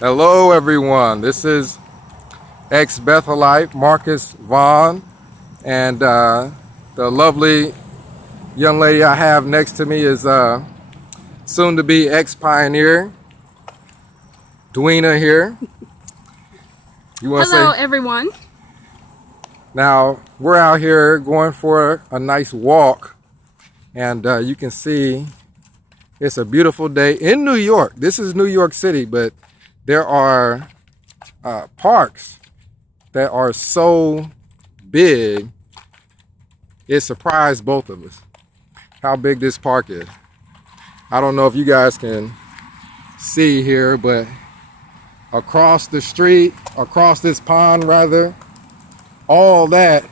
Hello, everyone. This is ex-Bethelite Marcus Vaughn, and the lovely young lady I have next to me is soon-to-be ex-pioneer Dwina here. You want to Hello, say? everyone. Now we're out here going for a nice walk, and you can see it's a beautiful day in New York. This is New York City, but there are parks that are so big, it surprised both of us how big this park is. I don't know if you guys can see here, but across the street, across this pond rather, all that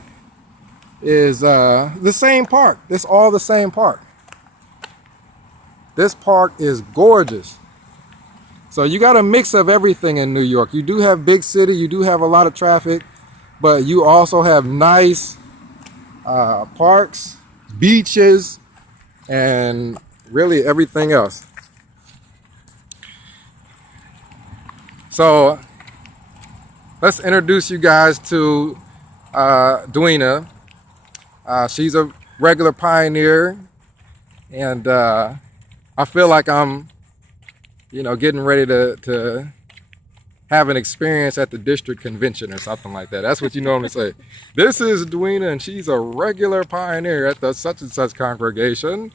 is the same park. It's all the same park. This park is gorgeous. So you got a mix of everything in New York. You do have big city, you do have a lot of traffic, but you also have nice parks, beaches, and really everything else. So let's introduce you guys to dwina. She's a regular pioneer, and I feel like I'm getting ready to have an experience at the district convention or something like that. That's what you normally say. This is dwina, and she's a regular pioneer at the such and such congregation.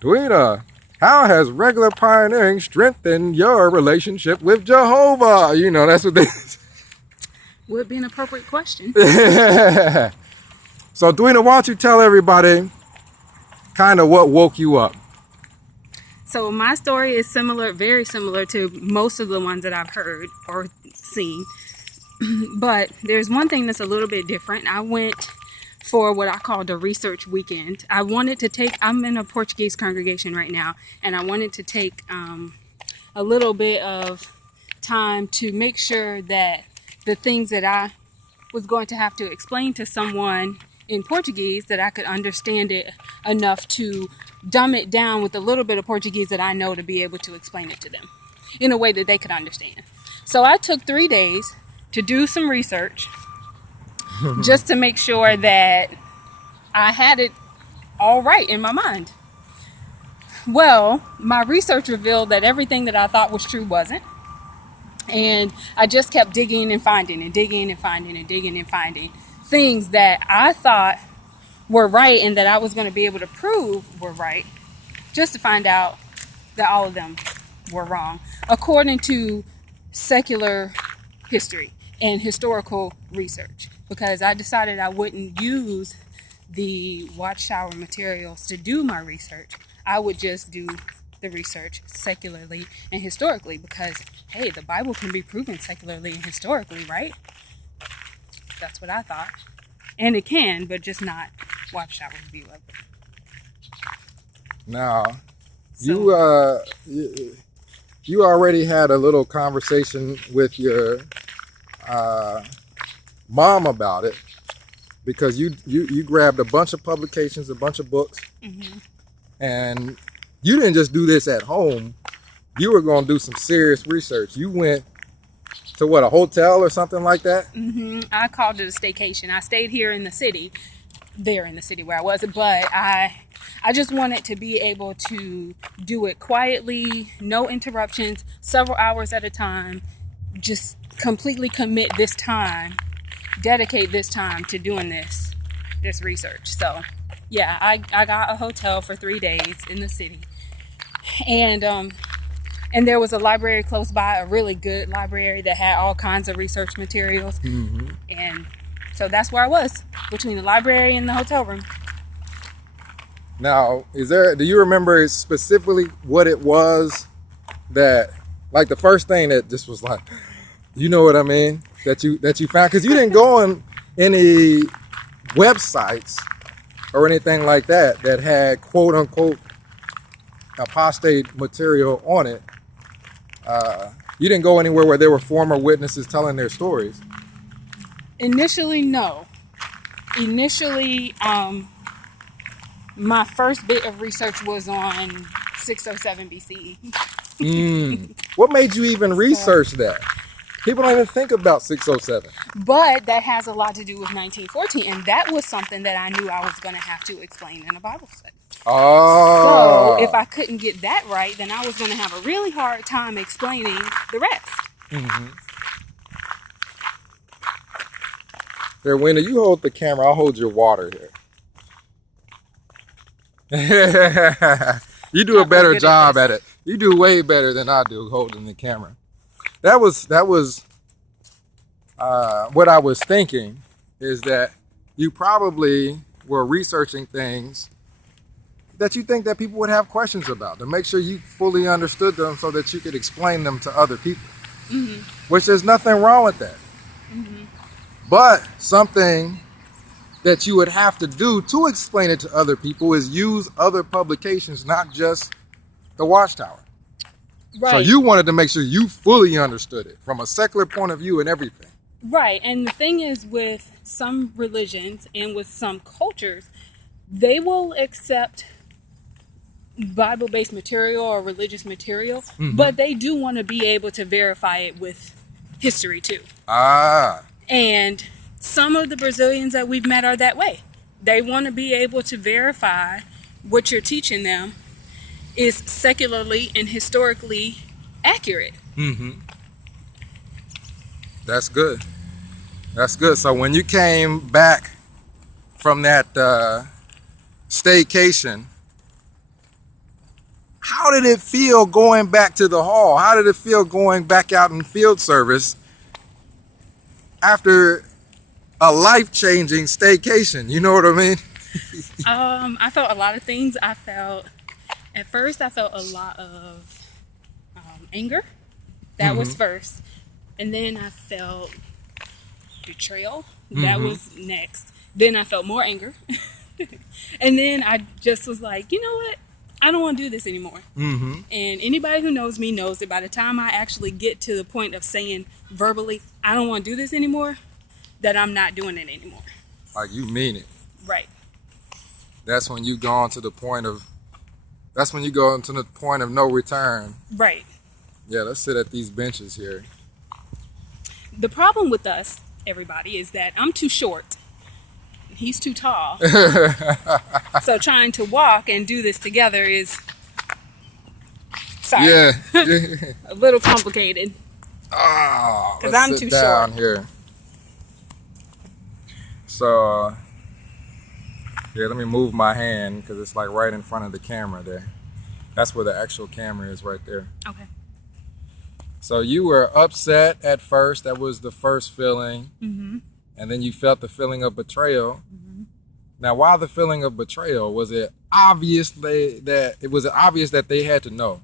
dwina, how has regular pioneering strengthened your relationship with Jehovah? That's what this Would be an appropriate question. So dwina, why don't you tell everybody kind of what woke you up? So my story is similar, very similar to most of the ones that I've heard or seen. But there's one thing that's a little bit different. I went for what I called a research weekend. I'm in a Portuguese congregation right now, and I wanted to take a little bit of time to make sure that the things that I was going to have to explain to someone in Portuguese, that I could understand it enough to dumb it down with a little bit of Portuguese that I know to be able to explain it to them in a way that they could understand. So I took 3 days to do some research just to make sure that I had it all right in my mind. Well, my research revealed that everything that I thought was true wasn't. And I just kept digging and finding and digging and finding and digging and finding things that I thought were right and that I was going to be able to prove were right, just to find out that all of them were wrong, according to secular history and historical research, because I decided I wouldn't use the Watchtower materials to do my research. I would just do the research secularly and historically, because, hey, the Bible can be proven secularly and historically, right? That's what I thought. And it can, but just not Watchtower's view of it. Now, you already had a little conversation with your mom about it, because you grabbed a bunch of publications, a bunch of books, and you didn't just do this at home. You were going to do some serious research. You went to a hotel or something like that? I called it a staycation. I stayed here in the city, where I was, but I just wanted to be able to do it quietly, no interruptions, several hours at a time, just completely dedicate this time to doing this research. So yeah, I got a hotel for 3 days in the city, and there was a library close by, a really good library that had all kinds of research materials. And so that's where I was, between the library and the hotel room. Now, do you remember specifically what it was that, like, the first thing that just was like, you know what I mean, that you found? Because you didn't go on any websites or anything like that had quote unquote apostate material on it. You didn't go anywhere where there were former witnesses telling their stories. Initially, no. My first bit of research was on 607 BCE. What made you even research that? People don't even think about 607. But that has a lot to do with 1914, and that was something that I knew I was going to have to explain in a Bible study. Oh. So if I couldn't get that right, then I was going to have a really hard time explaining the rest. Mm-hmm. Here, Winnie, you hold the camera. I'll hold your water here. You do a better job at it. You do way better than I do holding the camera. That was what I was thinking, is that you probably were researching things that you think that people would have questions about, to make sure you fully understood them so that you could explain them to other people. Mm-hmm. Which there's nothing wrong with that. Mm-hmm. But something that you would have to do to explain it to other people is use other publications, not just the Watchtower. Right. So you wanted to make sure you fully understood it from a secular point of view and everything. Right. And the thing is, with some religions and with some cultures, they will accept Bible-based material or religious material, mm-hmm. but they do want to be able to verify it with history too. And some of the Brazilians that we've met are that way. They want to be able to verify what you're teaching them is secularly and historically accurate. Mm-hmm. That's good. That's good. So when you came back from that staycation, how did it feel going back to the hall? How did it feel going back out in field service after a life-changing staycation? You know what I mean? I felt a lot of things. At first, I felt a lot of anger. That mm-hmm. was first. And then I felt betrayal. Mm-hmm. That was next. Then I felt more anger. And then I just was like, you know what? I don't want to do this anymore. Mm-hmm. And anybody who knows me knows that by the time I actually get to the point of saying verbally, I don't want to do this anymore, that I'm not doing it anymore. Like, you mean it. Right. That's when you go into the point of no return. Right. Yeah, let's sit at these benches here. The problem with us, everybody, is that I'm too short. He's too tall. So trying to walk and do this together is, sorry, yeah. a little complicated. Because I'm too short here. So yeah, let me move my hand because it's like right in front of the camera there. That's where the actual camera is, right there. Okay. So you were upset at first. That was the first feeling. Mm-hmm. And then you felt the feeling of betrayal. Mm-hmm. Now, why the feeling of betrayal? Was it obvious that they had to know?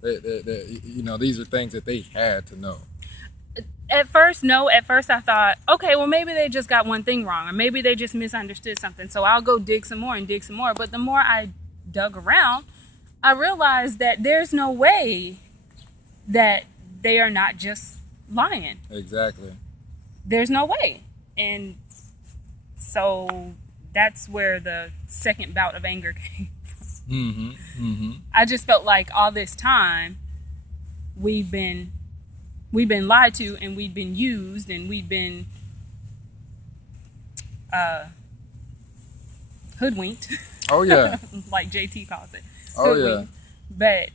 These are things that they had to know. At first, no. At first, I thought, okay, well, maybe they just got one thing wrong, or maybe they just misunderstood something. So I'll go dig some more. But the more I dug around, I realized that there's no way that they are not just lying. Exactly. There's no way. And so that's where the second bout of anger came from. Mm-hmm. Mm-hmm. I just felt like all this time we've been lied to, and we've been used, and we've been hoodwinked. Oh yeah. Like JT calls it. Oh yeah. But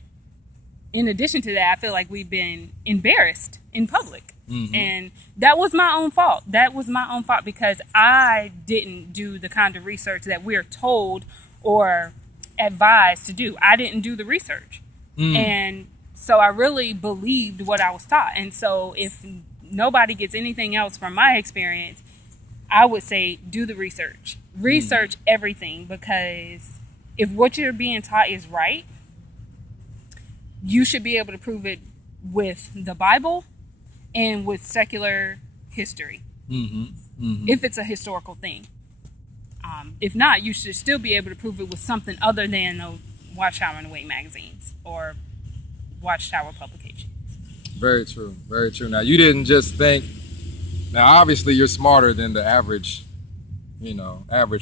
in addition to that, I feel like we've been embarrassed in public. Mm-hmm. And that was my own fault. Because I didn't do the kind of research that we're told or advised to do. I didn't do the research. Mm. And so I really believed what I was taught. And so if nobody gets anything else from my experience, I would say do the research. Research everything, because if what you're being taught is right, you should be able to prove it with the Bible and with secular history. Mm-hmm. Mm-hmm. If it's a historical thing. If not, you should still be able to prove it with something other than the Watchtower and Awake magazines or Watchtower publications. Very true. Very true. Now, you didn't just think, now obviously you're smarter than the average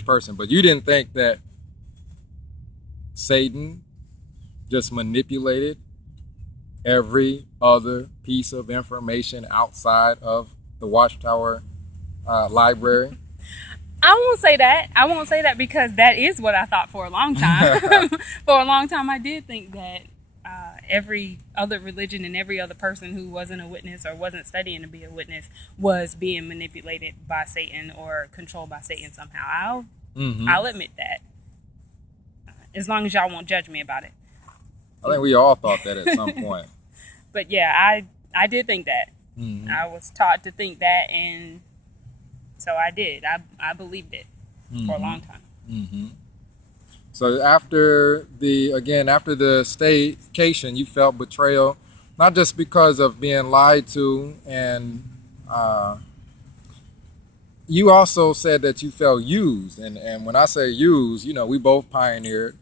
person, but you didn't think that Satan just manipulated every other piece of information outside of the Watchtower library? I won't say that. I won't say that because that is what I thought for a long time. For a long time, I did think that every other religion and every other person who wasn't a witness or wasn't studying to be a witness was being manipulated by Satan or controlled by Satan somehow. I'll admit that. As long as y'all won't judge me about it. I think we all thought that at some point. But yeah, I did think that. I was taught to think that, and so I did. I believed it for a long time. So after the staycation, you felt betrayal, not just because of being lied to, and you also said that you felt used. And when I say used, you know, we both pioneered.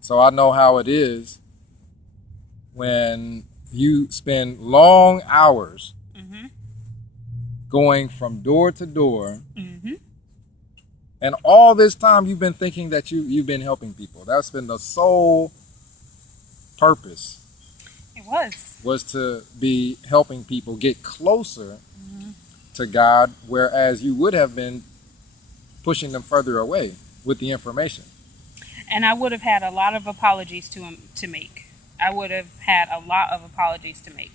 So I know how it is when you spend long hours going from door to door. And all this time you've been thinking that you've been helping people. That's been the sole purpose. It was to be helping people get closer to God, whereas you would have been pushing them further away with the information. And I would have had a lot of apologies to make. I would have had a lot of apologies to make.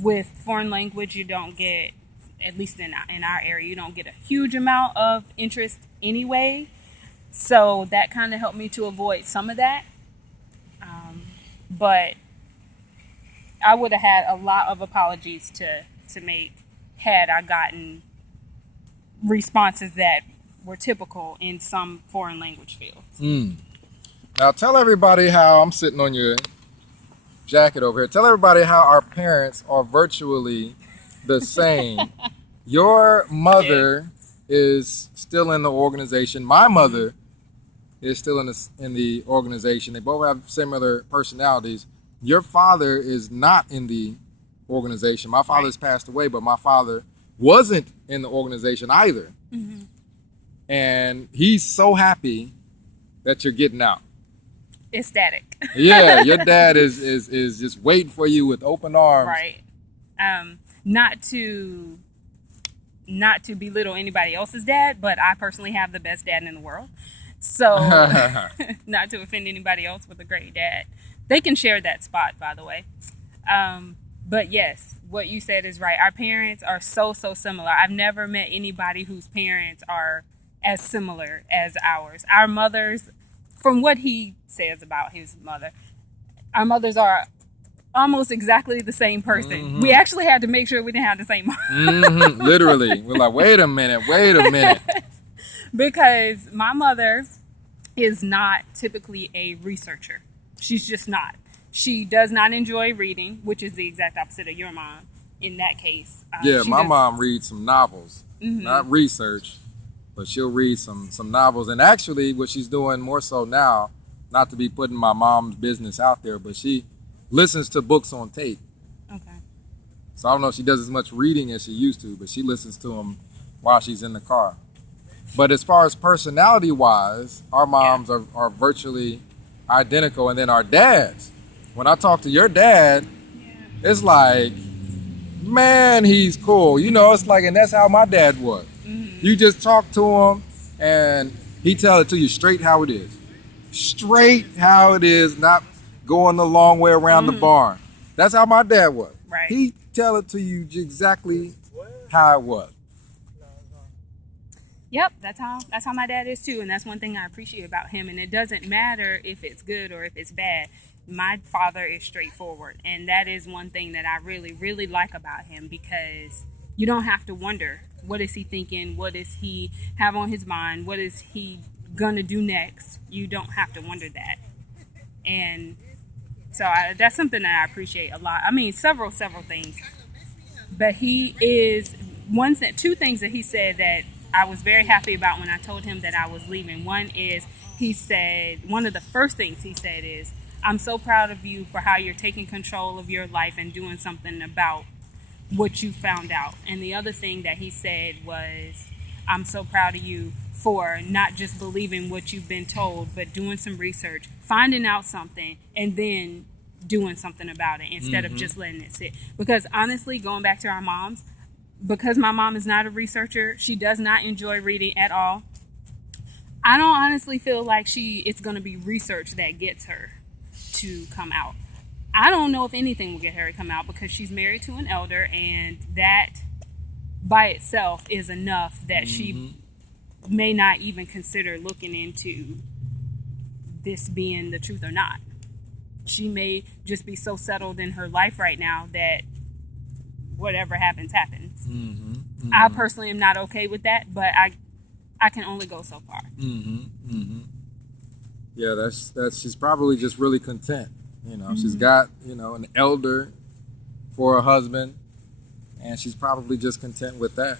With foreign language, you don't get, at least in our area, you don't get a huge amount of interest anyway. So that kind of helped me to avoid some of that. But I would have had a lot of apologies to make had I gotten responses that were typical in some foreign language fields. Now tell everybody how, I'm sitting on your jacket over here, tell everybody how our parents are virtually the same. Your mother is still in the organization. My mother is still in the organization. They both have similar personalities. Your father is not in the organization. My father's passed away, but my father wasn't in the organization either. And he's so happy that you're getting out. Ecstatic. Yeah, your dad is just waiting for you with open arms. Right. Not to belittle anybody else's dad, but I personally have the best dad in the world. So, not to offend anybody else with a great dad. They can share that spot, by the way. But yes, what you said is right. Our parents are so similar. I've never met anybody whose parents are as similar as ours. Our mothers, from what he says about his mother, our mothers are almost exactly the same person. We actually had to make sure we didn't have the same mom. Literally. We're like, wait a minute. Because my mother is not typically a researcher. She's just not. She does not enjoy reading, which is the exact opposite of your mom in that case. My mom reads some novels, not research, but she'll read some novels. And actually what she's doing more so now, not to be putting my mom's business out there, but she listens to books on tape. Okay. So I don't know if she does as much reading as she used to, but she listens to them while she's in the car. But as far as personality-wise, our moms are virtually identical. And then our dads, when I talk to your dad, it's like, man, he's cool. You know, it's like, and that's how my dad was. You just talk to him, and he tell it to you straight how it is. Straight how it is, not going the long way around the barn. That's how my dad was. Right. He tell it to you exactly how it was. Yep, that's how my dad is too, and that's one thing I appreciate about him. And it doesn't matter if it's good or if it's bad. My father is straightforward, and that is one thing that I really, really like about him, because you don't have to wonder, what is he thinking? What does he have on his mind? What is he gonna do next? You don't have to wonder that. And so that's something that I appreciate a lot. I mean, several things. But he is two things that he said that I was very happy about when I told him that I was leaving. One is, he said, one of the first things he said is, I'm so proud of you for how you're taking control of your life and doing something about what you found out. And the other thing that he said was, I'm so proud of you for not just believing what you've been told, but doing some research, finding out something, and then doing something about it instead of just letting it sit. Because honestly, going back to our moms, because my mom is not a researcher, she does not enjoy reading at all. I don't honestly feel like it's going to be research that gets her to come out. I don't know if anything will get her to come out because she's married to an elder, and that by itself is enough that she may not even consider looking into this being the truth or not. She may just be so settled in her life right now that whatever happens, happens. I personally am not okay with that, but I can only go so far. Yeah, that's she's probably just really content. She's got, an elder for a husband, and she's probably just content with that.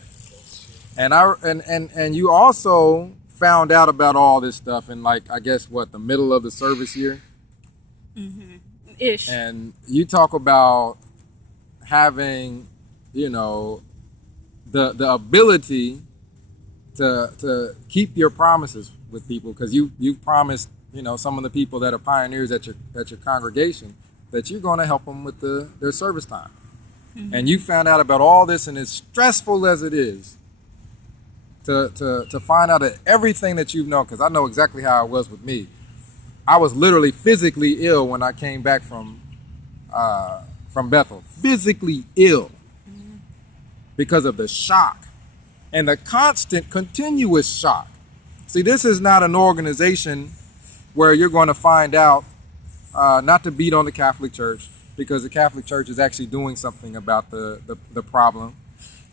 And you also found out about all this stuff in, like, I guess the middle of the service year? Ish. And you talk about having, the ability to keep your promises with people, because you've promised, some of the people that are pioneers at your congregation that you're going to help them with their service time. And you found out about all this, and as stressful as it is to find out that everything that you've known, because I know exactly how it was with me. I was literally physically ill when I came back from Bethel. Physically ill because of the shock and the constant, continuous shock. See, this is not an organization where you're going to find out, not to beat on the Catholic Church, because the Catholic Church is actually doing something about the problem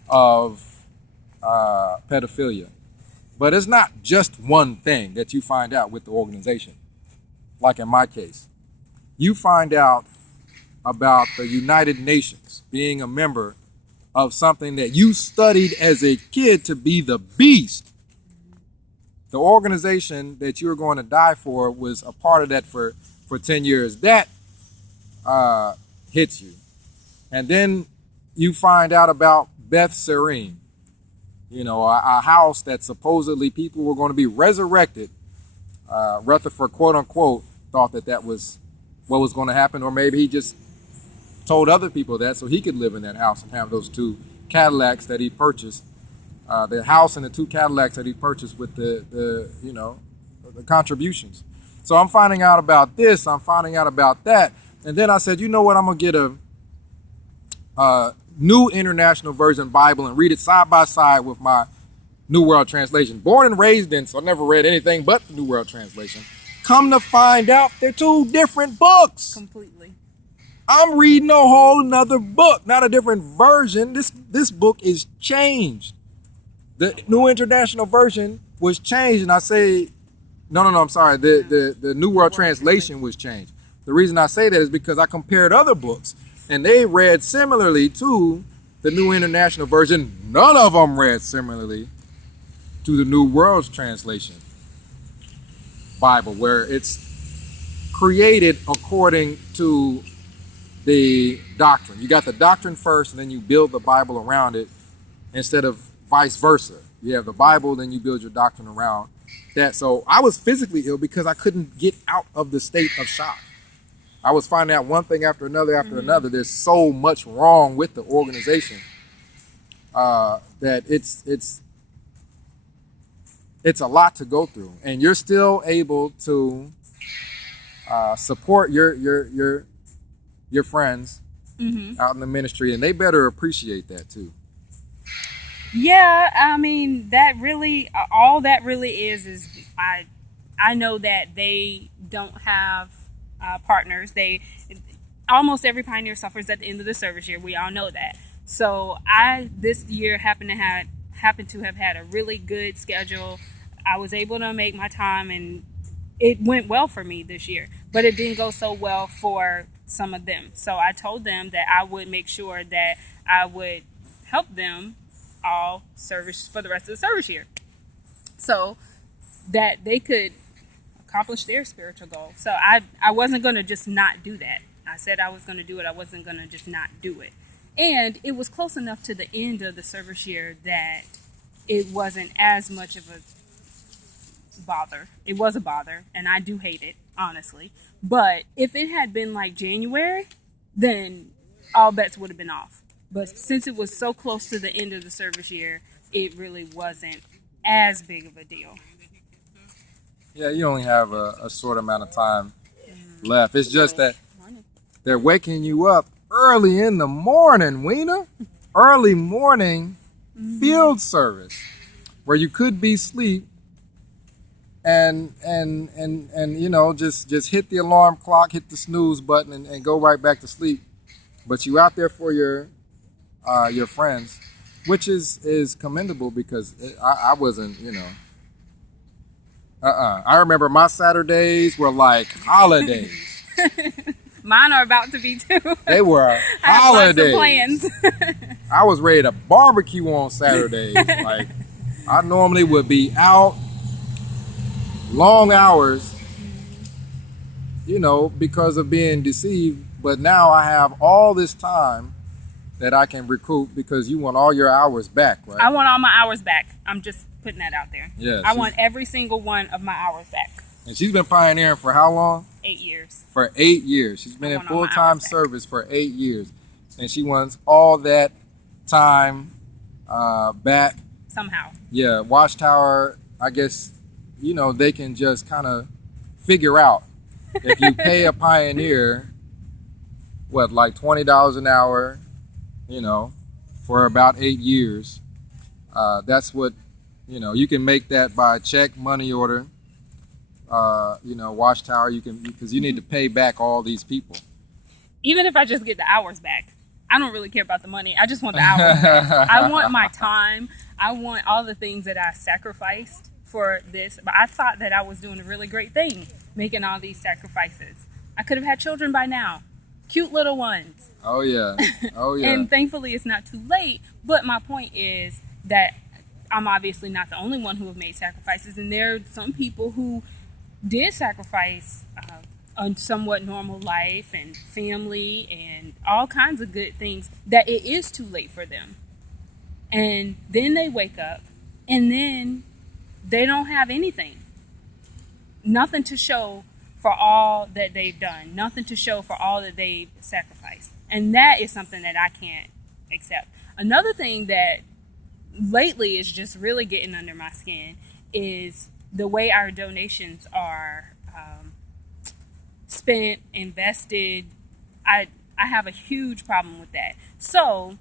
of pedophilia. But it's not just one thing that you find out with the organization. Like in my case, you find out about the United Nations being a member of something that you studied as a kid to be the beast. The organization that you were going to die for was a part of that for 10 years. That hits you. And then you find out about Beth Serene, a house that supposedly people were going to be resurrected. Rutherford, quote unquote, thought that was what was going to happen, or maybe he just told other people that so he could live in that house and have those 2 Cadillacs that he purchased, the house and the 2 Cadillacs that he purchased with the contributions. So I'm finding out about this, I'm finding out about that, and then I said, you know what, I'm gonna get a New International Version Bible and read it side by side with my New World Translation. Born and raised in, so I never read anything but the New World Translation. Come to find out, they're 2 different books. Completely. I'm reading a whole nother book, not a different version. This book is changed. The New International Version was changed, and I say, no, I'm sorry. The New World Translation was changed. The reason I say that is because I compared other books, and they read similarly to the New International Version. None of them read similarly to the New World Translation Bible, where it's created according to the doctrine. You got the doctrine first, and then you build the Bible around it, instead of vice versa. You have the Bible, then you build your doctrine around that. So I was physically ill because I couldn't get out of the state of shock. I was finding out one thing after another after another. There's so much wrong with the organization that it's a lot to go through, and you're still able to support your friends out in the ministry, and they better appreciate that too. Yeah, I mean, that really, all that really is I know that they don't have partners. Almost every pioneer suffers at the end of the service year. We all know that. So this year happened to have had a really good schedule. I was able to make my time, and it went well for me this year, but it didn't go so well for some of them. So I told them that I would make sure that I would help them all service for the rest of the service year, so that they could accomplish their spiritual goal. So I wasn't going to just not do that. I said I was going to do it. I wasn't going to just not do it. And it was close enough to the end of the service year that it wasn't as much of a bother. It was a bother, and I do hate it, honestly. But if it had been like January, then all bets would have been off. But since it was so close to the end of the service year, it really wasn't as big of a deal. Yeah, you only have a short amount of time left. It's just that they're waking you up early in the morning, Weena. Early morning field service where you could be asleep and you know, just hit the alarm clock, hit the snooze button and go right back to sleep. But you out there for your friends, which is commendable, because I wasn't, you know. I remember my Saturdays were like holidays. Mine are about to be too. They were holidays. I have lots of plans. I was ready to barbecue on Saturdays. Like, I normally would be out long hours, you know, because of being deceived. But now I have all this time that I can recoup, because you want all your hours back, right? I want all my hours back. I'm just putting that out there. Yeah, I want every single one of my hours back. And she's been pioneering for how long? 8 years. For 8 years. She's been in full-time service for 8 years. And she wants all that time back. Somehow. Yeah, Watchtower, I guess, you know, they can just kind of figure out, if you pay a pioneer, what, like $20 an hour, you know, for about 8 years. That's what, you know, you can make that by check, money order. You know, Watchtower, you can, because you need to pay back all these people. Even if I just get the hours back, I don't really care about the money. I just want the hours back. I want my time. I want all the things that I sacrificed for this. But I thought that I was doing a really great thing, making all these sacrifices. I could have had children by now. Cute little ones. Oh, yeah. Oh, yeah. And thankfully it's not too late. But my point is that I'm obviously not the only one who have made sacrifices. And there are some people who did sacrifice a somewhat normal life and family and all kinds of good things, that it is too late for them. And then they wake up and then they don't have anything. Nothing to show for all that they've done. Nothing to show for all that they've sacrificed. And that is something that I can't accept. Another thing that lately is just really getting under my skin is the way our donations are spent, invested. I have a huge problem with that. So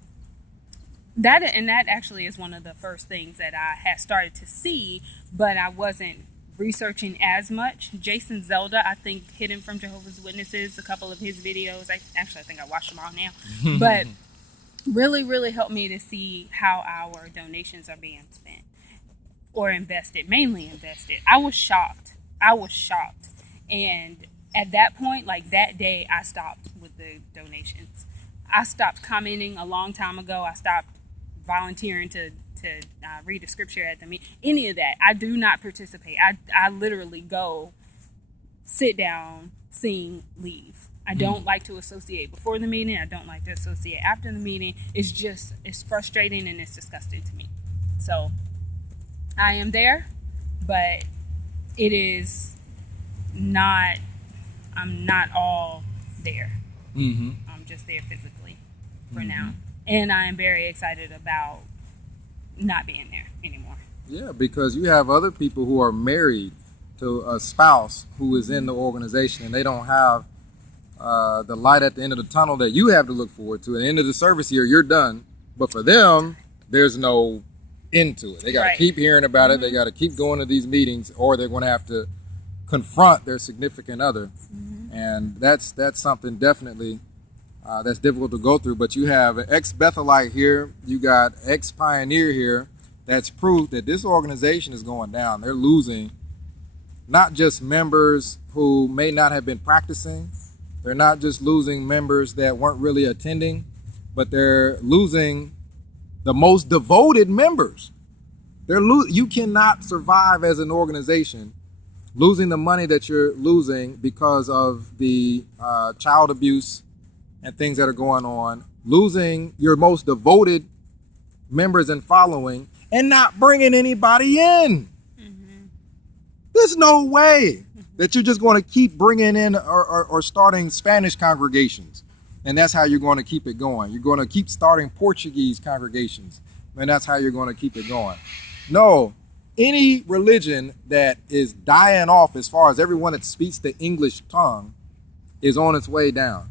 that actually is one of the first things that I had started to see, but I wasn't researching as much. Jason Zelda, I think, Hidden from Jehovah's Witnesses, a couple of his videos. I think I watched them all now. But really, really helped me to see how our donations are being spent or invested, mainly invested. I was shocked. And at that point, like that day, I stopped with the donations. I stopped commenting a long time ago. I stopped volunteering to read the scripture at the meeting. Any of that. I do not participate. I literally go, sit down, sing, leave. I don't like to associate before the meeting. I don't like to associate after the meeting. It's frustrating and it's disgusting to me. So I am there, but it is not, I'm not all there. Mm-hmm. I'm just there physically for now. And I am very excited about not being there anymore. Yeah, because you have other people who are married to a spouse who is in the organization, and they don't have the light at the end of the tunnel that you have to look forward to. At the end of the service year, you're done. But for them, there's no end to it. They got to keep hearing about it. They got to keep going to these meetings, or they're going to have to confront their significant other. And that's something definitely that's difficult to go through. But you have an ex-Bethelite here. You got ex-Pioneer here. That's proof that this organization is going down. They're losing not just members who may not have been practicing. They're not just losing members that weren't really attending, but they're losing the most devoted members. You cannot survive as an organization losing the money that you're losing because of the child abuse and things that are going on, losing your most devoted members and following, and not bringing anybody in. There's no way that you're just going to keep bringing in or starting Spanish congregations. And that's how you're going to keep it going. You're going to keep starting Portuguese congregations. And that's how you're going to keep it going. No, any religion that is dying off as far as everyone that speaks the English tongue is on its way down.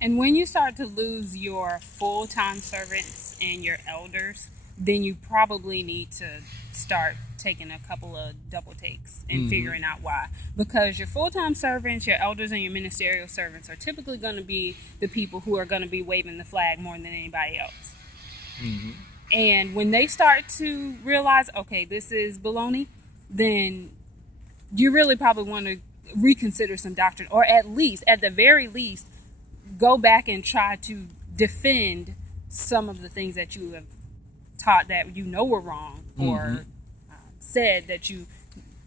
And when you start to lose your full-time servants and your elders, then you probably need to start taking a couple of double takes and figuring out why. Because your full-time servants, your elders, and your ministerial servants are typically going to be the people who are going to be waving the flag more than anybody else. And when they start to realize, okay, this is baloney, then you really probably want to reconsider some doctrine, or at the very least, go back and try to defend some of the things that you have taught that you know were wrong, or said that you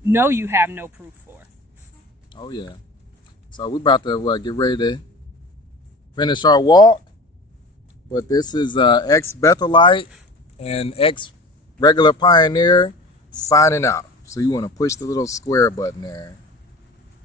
know you have no proof for. Oh yeah. So we're about to get ready to finish our walk. But this is ex-Bethelite and ex-regular pioneer signing out. So you want to push the little square button there.